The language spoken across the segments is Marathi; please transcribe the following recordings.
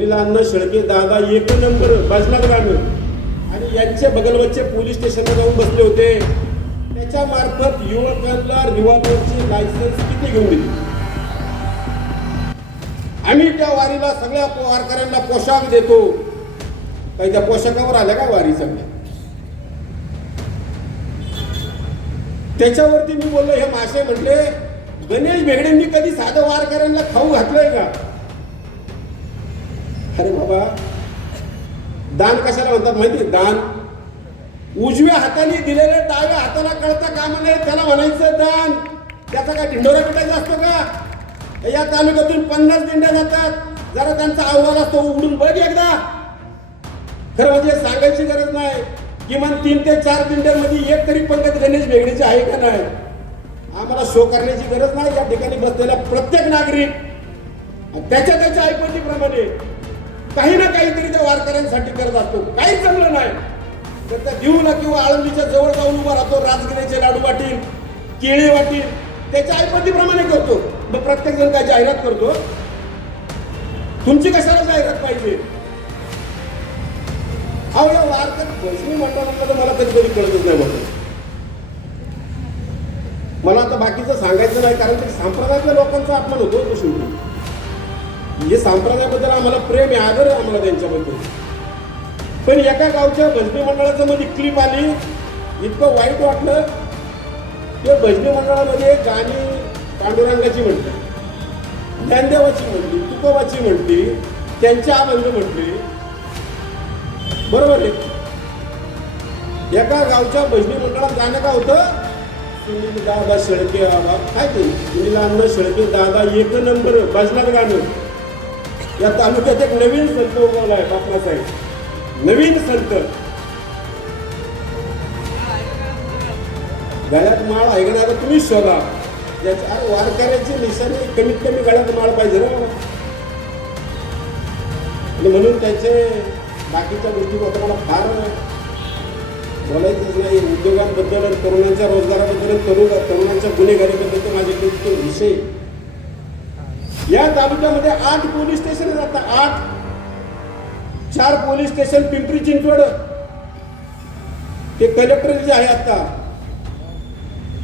सुनील शेळके दादा एक नंबर बाजला ग्रामीण आणि यांचे बगलवच्चे पोलीस स्टेशनला जाऊन बसले होते. त्याच्या मार्फत युवकांना रिव्हॉल्वरचे लायसन्स किती घेऊन दिले आम्ही त्या वारीला सगळ्या वारकऱ्यांना पोशाख देतो. काही त्या पोशाखावर आल्या का वारी सगळ्या? त्याच्यावरती मी बोललो हे मासे म्हटले गणेश भेगडेंनी कधी साधं वारकऱ्यांना खाऊ घातलंय का? अरे बाबा दान कशाला म्हणतात माहिती दान उजव्या हाताने दिलेलं डाव्या हाताला कळता कामा नाही त्याला म्हणायचं दान. त्याचा काय ढिंडोरा पिटायचा असतो का? या तालुक्यातून पन्नास दिंड्या जातात. जरा त्यांचा अहवाल असतो उघडून बघ एकदा. खरं म्हणजे सांगायची गरज नाही. किमान तीन ते चार दिंड्यांमध्ये एक तरी पंकज गणेश वेगळीचे आहे का नाही? आम्हाला शो करण्याची गरज नाही. या ठिकाणी बसलेला प्रत्येक नागरिक त्याच्या त्याच्या ऐपतीप्रमाणे काही ना काहीतरी त्या वारकऱ्यांसाठी करत असतो. काही चांगलं नाही. तर त्या देऊला किंवा आळंदीच्या जवळ जाऊन उभा राहतो राजगिरीचे लाडू वाटील केळी वाटील त्याच्या ऐपतीप्रमाणे करतो. मग प्रत्येक जण काय जाहिरात करतो. तुमची कशाला जाहिरात पाहिजे? अहो या वारकरी भजनी मंडळामध्ये मला कधी कधी कळतच नाही म्हणतो मला आता बाकीचं सांगायचं नाही कारण ते संप्रदायातल्या लोकांचा अपमान होतो तो शेवटी. हे संप्रदायाबद्दल आम्हाला प्रेम आहे आदर आहे आम्हाला त्यांच्याबद्दल. पण एका गावच्या भजनी मंडळाचं मध्ये क्लिप आली. इतकं वाईट वाटलं. ते भजनी मंडळामध्ये गाणी पांडुरंगाची म्हणते ज्ञानदेवाची म्हटली तुकोबाची म्हटली त्यांची अभंग म्हटली. बरोबर आहे. एका गावच्या भजनी मंडळात गाणं का होतं? सुनील दादा शेळके बाबा काय ते? सुनील अण्णा शेळके दादा एक नंबर. भजनात गाणं. या तालुक्यात एक नवीन संत उभारला आहे बापरासाहेब. नवीन संत. गळ्यात माळ आहे का नाही शोधा. याच्या वारकऱ्याची निशाणी कमीत कमी गळ्यात माळ पाहिजे ना आणि म्हणून त्याचे बाकीच्या गोष्टीबद्दल मला फार बोलायचंच नाही. उद्योगांबद्दल आणि तरुणांच्या रोजगाराबद्दल तरुण तरुणांच्या गुन्हेगारीबद्दल माझे विषय या तालुक्यामध्ये आठ पोलीस स्टेशन आहेत आता आठ चार पोलीस स्टेशन पिंपरी चिंचवड. ते कलेक्टर जे आहे आता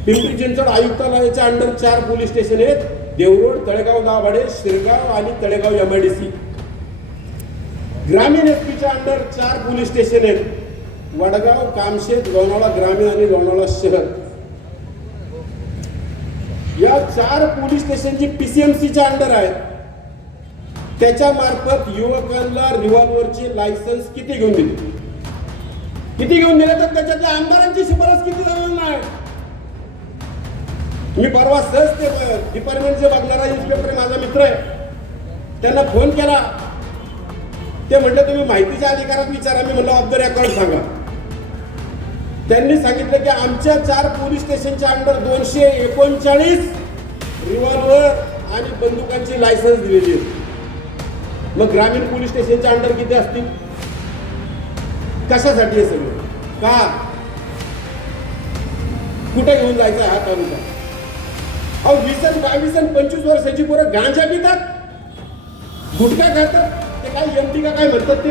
पिंपरी चिंचवड आयुक्तालयाच्या अंडर चार पोलीस स्टेशन आहेत. देवरोड तळेगाव दाभाडे शिरगाव आणि तळेगाव एमआयडीसी ग्रामीण एसपीच्या अंडर चार पोलीस स्टेशन आहेत. वडगाव कामशेत लोणावळा ग्रामीण आणि लोणावळा शहर. या चार पोलीस स्टेशनची पीसीएमसीच्या अंडर आहेत. त्याच्या मार्फत युवकांना रिव्हॉल्व्हरचे लायसन्स किती घेऊन दिले? किती घेऊन दिले? तर त्याच्यातल्या आमदारांची शिफारस किती झाली आहे मी परवा सहज ते डिपार्टमेंटचे बघणारा इन्स्पेक्टर माझा मित्र आहे. त्यांना फोन केला. ते म्हटलं तुम्ही माहितीच्या अधिकारात विचारा. मी म्हटलं ऑफ द रेकॉर्ड सांगा. त्यांनी सांगितलं की आमच्या चार पोलीस स्टेशनच्या अंडर दोनशे एकोणचाळीस रिव्हॉल्वर आणि बंदुकांची लायसन्स दिलेली आहेत. मग ग्रामीण पोलीस स्टेशनच्या अंडर किती असतील? कशासाठी हे सगळं? का? कुठे घेऊन जायचं आहे हा तालुका? अहो वीस आणि बावीस आणि पंचवीस वर्षाची पोरं गांजा पितात. गुटखा खातात. ते काय एमटी का काय म्हणतात ते?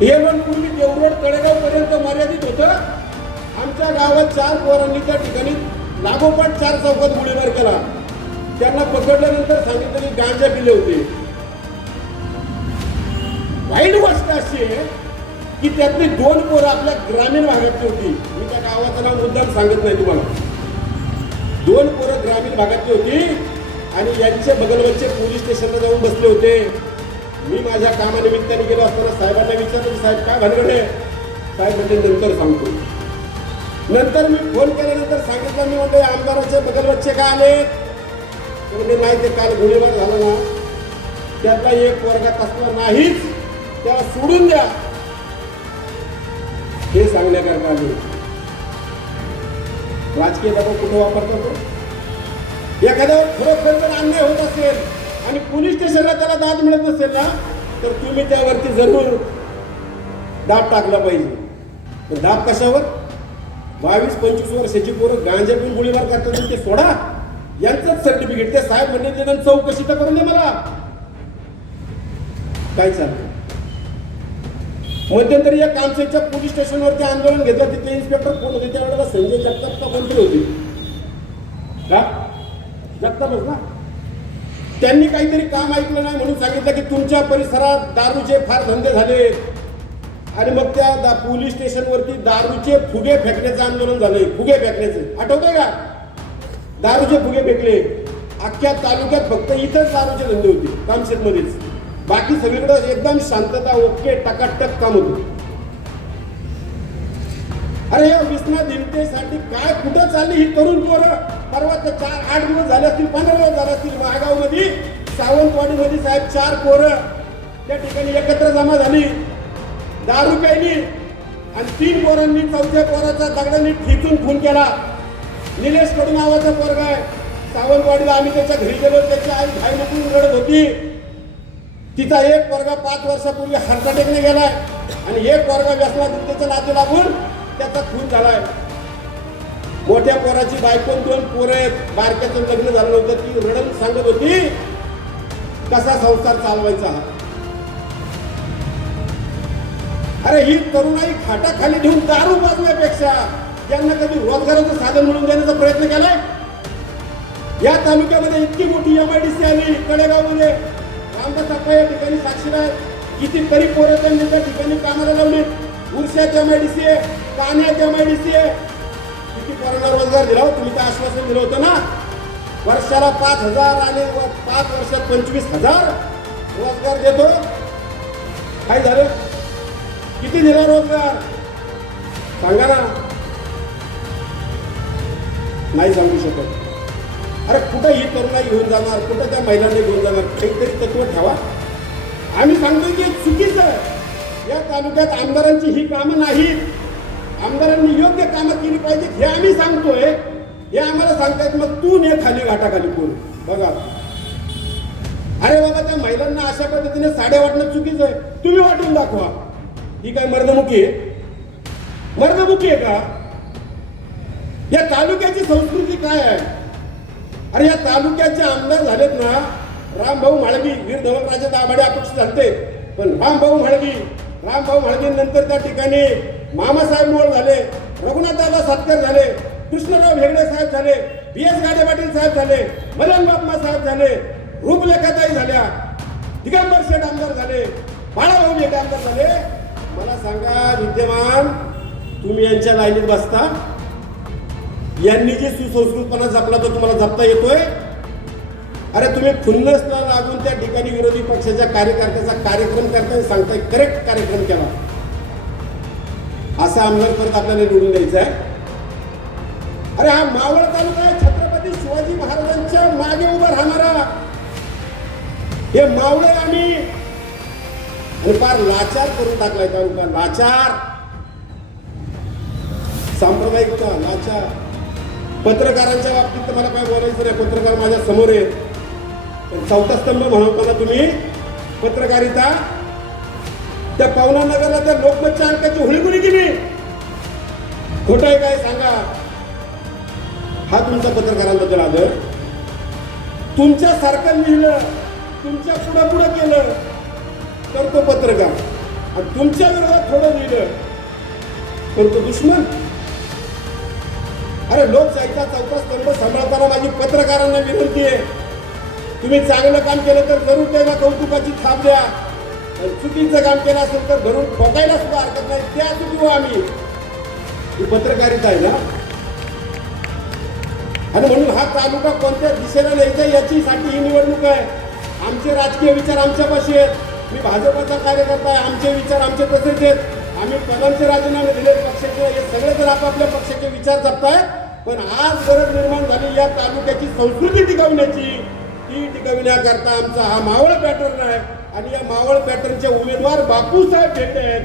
हे पण पूर्वी देवरोड तळेगाव पर्यंत मर्यादित होतं. आमच्या गावात चार पोरांनी त्या ठिकाणी लागोपाठ चार चौकात गोळीबार केला. त्यांना पकडल्यानंतर सांगितलं की गांजा पिले होते. वाईट गोष्ट अशी आहे की त्यातली दोन पोरं आपल्या ग्रामीण भागातली होती. मी त्या गावाचं नाव मुद्दाम सांगत नाही तुम्हाला. दोन पोरं ग्रामीण भागातली होती आणि यांचे बगलवरचे पोलीस स्टेशनला जाऊन बसले होते. मी माझ्या कामानिमित्ताने गेलो असताना साहेबांना विचारलं की साहेब काय भानगड आहे? साहेब म्हणजे नंतर सांगतो. नंतर मी फोन केल्यानंतर सांगितलं मी म्हणतो आमदाराचे बगलवच्चे का आले ते म्हणजे नाही ते काल गोळीबार झाला ना. त्यातला एक वर्गात असला नाहीच त्याला सोडून द्या. हे सांगण्याकरता आले राजकीय दबाव कुठं वापरतो तो? एखाद्यावर खरोखर जर अन्याय होत असेल आणि पोलीस स्टेशनला त्याला दाद मिळत नसेल ना तर तुम्ही त्यावरती जरूर दाब टाकला पाहिजे. पण दाब कशावर? बावीस पंचवीस वर्षाची पोरं गांजा पिऊन गोळीबार करतात ते सोडा. यांचंच सर्टिफिकेट ते साहेब म्हणजे निदान चौकशी तर करून दे मला. काय चाललं मध्यंतरी या कामसेच्या पोलीस स्टेशनवरती आंदोलन घेतलं. तिथे इन्स्पेक्टर कोण होते? त्यावेळेला संजय जगताप का कोणतरी होते? का जगतापच ना? त्यांनी काहीतरी काम ऐकलं नाही म्हणून सांगितलं की तुमच्या परिसरात दारूचे फार धंदे झाले. आणि मग त्या दा पोलीस स्टेशनवरती दारूचे फुगे फेकण्याचं आंदोलन झाले फुगे फेकण्याचे. आठवतंय का? दारूचे फुगे फेकले. अख्ख्या तालुक्यात फक्त इथंच दारूचे धंदे होते. कामशेतमध्येच. बाकी सगळीकडं एकदम शांतता ओके टकाटक काम होतं. अरे या विसना दिनतेसाठी काय कुठं चालली ही तरुण पोरं? परवा तर चार आठ दिवस झाले असतील पंधरा दिवस झाले असतील महागावमध्ये सावंतवाडी मध्ये साहेब चार पोरं. त्या ठिकाणी एकत्र जमा झाली. दारू प्यायली आणि तीन पोरांनी चौथ्या पोराचा दगडांनी ठिचून खून केला. निलेश कडू नावाचा पोरगा आहे. सावंतवाडीला आम्ही त्याच्या घरी गेलो त्याची आई घाई नको रडत होती. तिचा एक पोरगा पाच वर्षापूर्वी हार्ट अटॅकने गेलाय. आणि एक पोरगा व्यसना त्याच्या नाते लागून त्याचा खून झालाय. मोठ्या पोराची बायको दोन पोरं आहेत. बारक्याचं लग्न झालं होतं. ती रडून सांगत होती कसा संसार चालवायचा अरे ही तरुणाई खाटाखाली घेऊन दारू वाजण्यापेक्षा त्यांना कधी रोजगाराचं साधन मिळवून देण्याचा प्रयत्न केलाय? या तालुक्यामध्ये इतकी मोठी एम आय डी सी आली कडेगावमध्ये रामदास अप्पा या ठिकाणी साक्षीदार कितीतरी पोरं त्यांनी त्या ठिकाणी कामाला लावली उरशात मेडिसी आहे कान्यात मेडिसी आहे. किती पोरांना रोजगार दिला हो? तुम्ही तर आश्वासन दिलं होतं ना? वर्षाला पाच हजार आणि व- पाच वर्षात पंचवीस हजार रोजगार देतो. काय झालं? किती दिला रोजगार? सांगा ना. नाही सांगू शकत. अरे कुठं ही तरुणाई घेऊन जाणार? कुठं त्या महिलांना घेऊन जाणार? काहीतरी तत्व ठेवा. आम्ही सांगतोय की चुकीचं आहे. या तालुक्यात आमदारांची ही कामं नाहीत. आमदारांनी योग्य कामं केली पाहिजेत हे आम्ही सांगतोय. हे आम्हाला सांगतायत मग तू ने खाली घाटाखाली कोण बघा. अरे बाबा त्या महिलांना अशा पद्धतीने साड्या वाटणं चुकीचं आहे. तुम्ही वाटून दाखवा. ही काय मर्दमुखी आहे? मर्दमुखी आहे का? या तालुक्याची संस्कृती काय आहे? अरे या तालुक्याचे आमदार झालेत ना रामभाऊ म्हाळगी वीर धवलराजे दाभाडे अपेक्षित झालते. पण रामभाऊ म्हाळगी रामभाऊ म्हाळगी नंतर त्या ठिकाणी मामासाहेब मोळ झाले रघुनाथ दादा सातकर झाले कृष्णराव हेगडे साहेब झाले बी एस गाडे पाटील साहेब झाले मदन बाप्पा साहेब झाले रूपलेखाताई झाल्या दिगंबर शेठ आमदार झाले बाळाभाऊ शेठ आमदार झाले. मला सांगा विद्यमान तुम्ही यांच्या लाईनीत बसता. यांनी जे सुसंस्कृतपणा जपला तो तुम्हाला जपता येतोय? अरे तुम्ही खुन्नसला लागून त्या ठिकाणी विरोधी पक्षाच्या कार्यकर्त्याचा कार्यक्रम करताना सांगताय करेक्ट कार्यक्रम केला. असा आमदार परत आपल्याला निवडून द्यायचा आहे. अरे हा मावळ तालुका आहे छत्रपती शिवाजी महाराजांच्या मागे उभा राहणारा. हे मावळे आम्ही आणि फार लाचार करून टाकलाय तालुका लाचार. सांप्रदायिकता लाचार. पत्रकारांच्या बाबतीत मला काय बोलायचं नाही पत्रकार माझ्यासमोर आहेत. पण चौथा स्तंभ म्हणवताना तुम्ही पत्रकारिता. त्या पवना नगरला त्या लोकमतच्या अंकाची होळीगुरी केली खोट आहे काय सांगा? हा तुमचा पत्रकारांबद्दल आदर. तुमच्यासारखं लिहिलं तुमच्या पुढं पुढं केलं तर तो पत्रकार. आणि तुमच्या विरोधात थोडं लिहिलं तर तो दुश्मन. अरे लोकशाहीचा चौथा स्तंभ सांभाळताना माझी पत्रकारांना विनंती आहे. तुम्ही चांगलं काम केलं तर जरूर त्याला कौतुकाची थाप द्या. चुकीचं काम केलं असेल तर धरून बघायला सुद्धा हरकत नाही त्या चुकीव हो आम्ही. ही पत्रकारिता आहे ना? आणि म्हणून हा तालुका कोणत्या दिशेला न्यायचा याचीसाठी ही निवडणूक आहे. आमचे राजकीय विचार आमच्यापाशी आहेत. मी भाजपचा कार्यकर्ता आहे आमचे विचार आमचे तसेच आहेत. आम्ही पदांचे राजीनामे दिले पक्षाचे हे सगळे जर आपापल्या पक्षाचे विचार जपतायत. पण आज गरज निर्माण झाली या तालुक्याची संस्कृती टिकवण्याची. ती टिकविण्याकरता आमचा हा मावळ पॅटर्न आहे. आणि या मावळ पॅटर्नचे उमेदवार बापूसाहेब भेटे आहेत.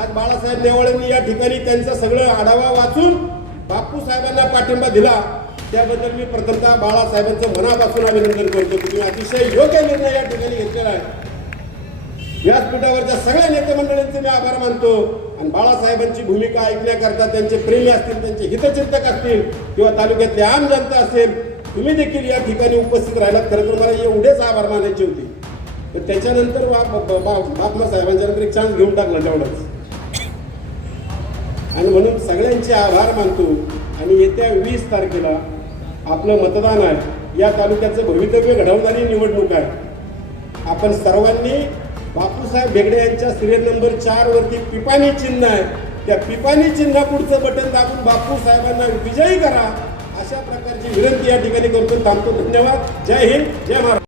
आज बाळासाहेब नेवाळेंनी या ठिकाणी त्यांचा सगळं आढावा वाचून बापू साहेबांना पाठिंबा दिला. त्याबद्दल मी प्रथमतः बाळासाहेबांचं मनापासून अभिनंदन करतो. तुम्ही अतिशय योग्य निर्णय या ठिकाणी घेतलेला आहे. व्यासपीठावरच्या सगळ्या नेते मंडळींचे मी आभार मानतो. आणि बाळासाहेबांची भूमिका ऐकण्याकरता त्यांचे प्रेमी असतील त्यांचे हितचिंतक असतील किंवा तालुक्यातली आम जनता असेल तुम्ही देखील या ठिकाणी उपस्थित राहिलात खरं तर मला एवढेच आभार मानायचे होते. तर त्याच्यानंतर बा- बापमा साहेबांच्या नंतर एक चान्स घेऊन टाकला तेवढाच. आणि म्हणून सगळ्यांचे आभार मानतो. आणि येत्या वीस तारखेला आपलं मतदान आहे. या तालुक्याचं भवितव्य घडवणारी निवडणूक आहे. आपण सर्वांनी बापूसाहेब भेगडे यांच्या सिरियल नंबर चार वरती पिपाणी चिन्ह आहे. त्या पिपाणी चिन्हा पुढचं बटन दाबून बापू साहेबांना विजयी करा. अशा प्रकारे विनंती या ठिकाणी करतो थांबतो धन्यवाद. जय हिंद जय महाराष्ट्र.